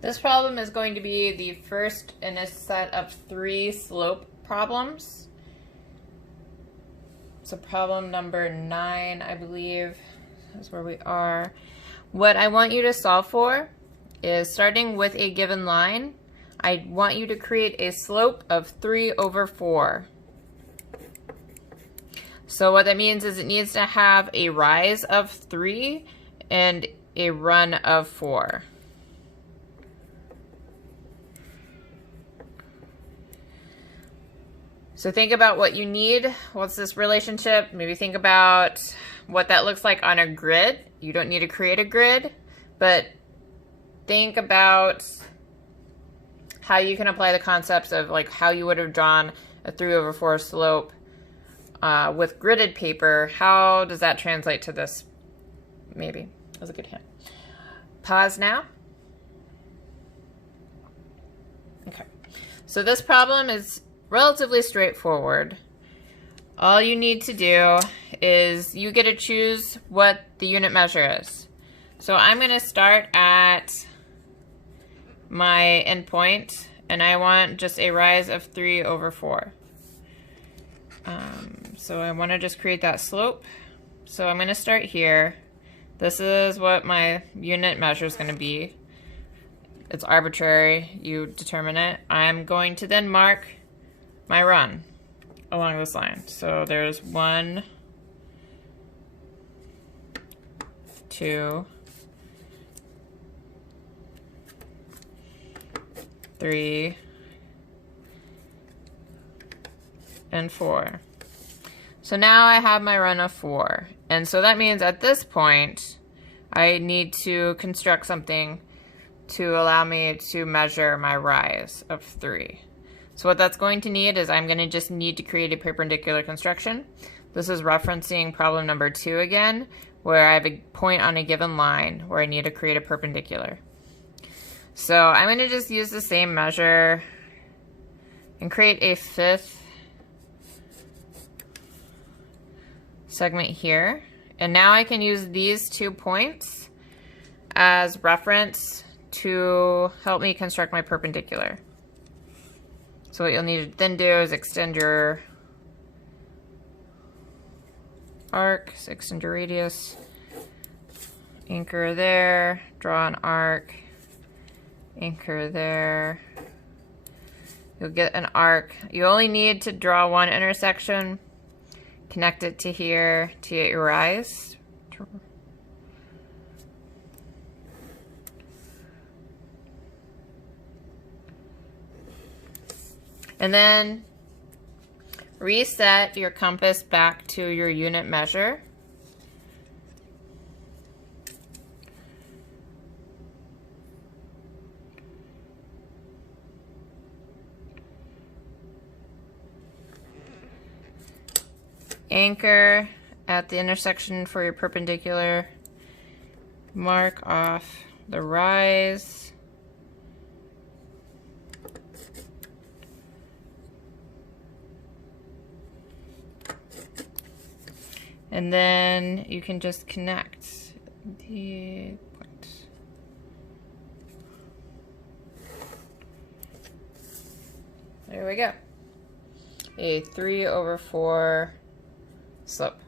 This problem is going to be the first in a set of 3 slope problems. So problem number 9, I believe, is where we are. What I want you to solve for is, starting with a given line, I want you to create a slope of 3 over 4. So what that means is it needs to have a rise of 3 and a run of 4. So think about what you need. What's this relationship? Maybe think about what that looks like on a grid. You don't need to create a grid, but think about how you can apply the concepts of like how you would have drawn a 3 over 4 slope with gridded paper. How does that translate to this? Maybe. That was a good hint. Pause now. Okay. So this problem is relatively straightforward. All you need to do is you get to choose what the unit measure is. So I'm going to start at my endpoint, and I want just a rise of 3 over 4. So I want to just create that slope. So I'm going to start here. This is what my unit measure is going to be. It's arbitrary. You determine it. I'm going to then mark my run along this line. So there's 1, 2, 3, and 4. So now I have my run of 4. And so that means at this point, I need to construct something to allow me to measure my rise of 3. So what that's going to need is I'm going to just need to create a perpendicular construction. This is referencing problem number 2 again, where I have a point on a given line where I need to create a perpendicular. So I'm going to just use the same measure and create a 5th segment here. And now I can use these 2 points as reference to help me construct my perpendicular. So what you'll need to then do is extend your arc, so extend your radius, anchor there, draw an arc, anchor there. You'll get an arc. You only need to draw one intersection, connect it to here to get your rise. And then reset your compass back to your unit measure. Anchor at the intersection for your perpendicular. Mark off the rise. And then you can just connect the point. There we go. A 3 over 4 slope.